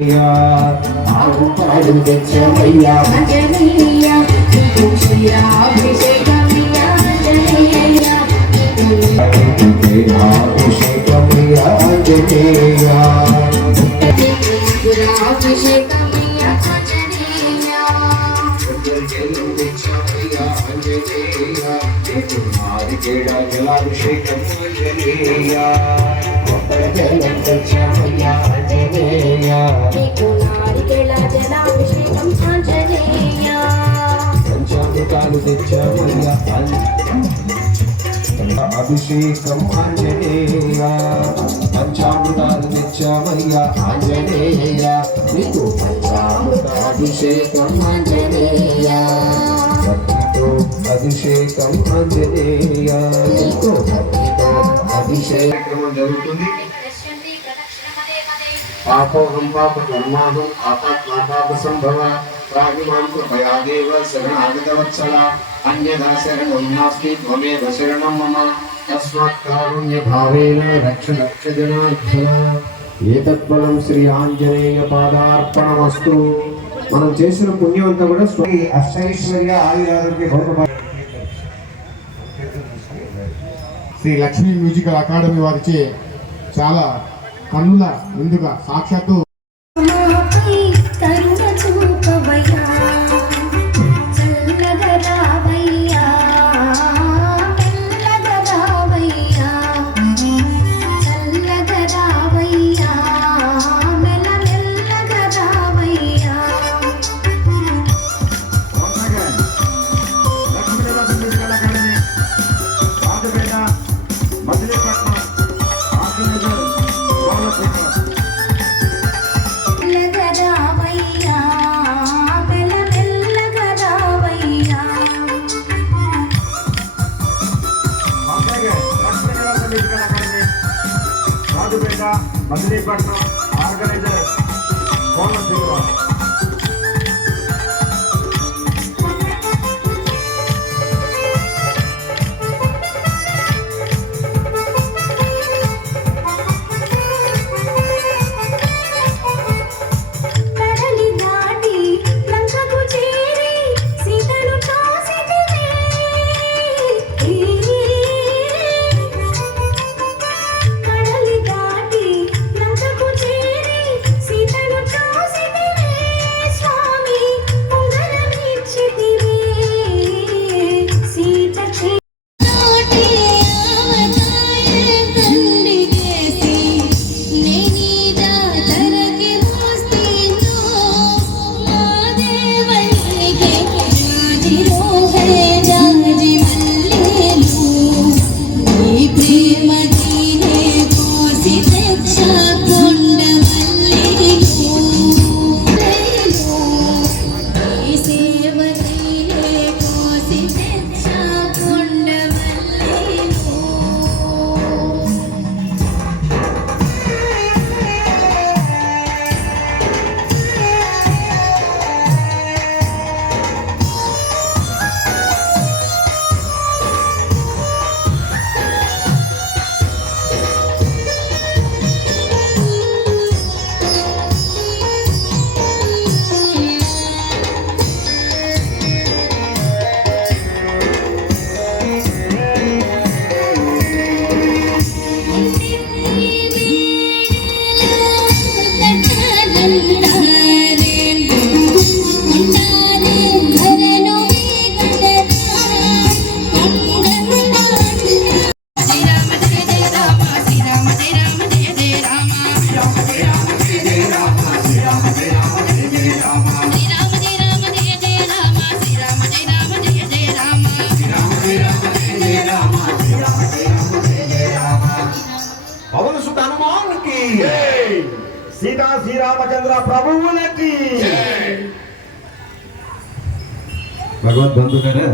ఆవు పాలు తెచ్చవయ్యా ఆంజనేయ నీకు క్షీరాభిషేకమయ్యా ఆంజనేయ అభిషేకమయ్యా ఆంజనేయ క్షీరాభిషేకమయ్యా ఆంజనేయ తెచ్చవయ్యా ఆంజనేయ నీకు నారికేళ జలాభిషేకం ఆంజనేయ జలం తెచ్చవయ్యా ఆంజనేయ నీకు నారికేళ జలాభిషేకం ఆంజనేయ పంచామృతాలు తెచ్చవయ్యా అభిషేకం ఆంజనేయ పంచామృతాలు తెచ్చవయ్యా ఆంజనేయ నీకు పంచామృతాభిషేకం ఆంజనేయ భక్తితో అభిషేకం ఆంజనేయ నీకు భక్తితో అభిషేకం జరుగుతుంది. పాపోహం పాప కర్మాహం ఆపాత్మా పాప సంభవ రాగిమాం కృపయా దేవ శరణాగతవత్సల అన్యదా శరణం నాస్తి త్వమేవ శరణం మమ తస్మాత్ కారుణ్య భావేన రక్ష రక్ష జనార్దన ఏతత్ఫలం శ్రీ ఆంజనేయ పాదార్పణమస్తు. మనం చేసిన పుణ్యం అంతా కూడా శ్రీ అష్టైశ్వర్య ఆయురారోగ్య భోగ శ్రీ లక్ష్మీ మ్యూజికల్ అకాడమీ వారిచే చాలా కన్నుల ముందుగా సాక్షాత్తు మచిలీపట్నం ఆర్గనైజర్ కోన శ్రీనివాస్. सीता श्री रामचंद्र प्रभुవులకి భగవద్ బంధువులారా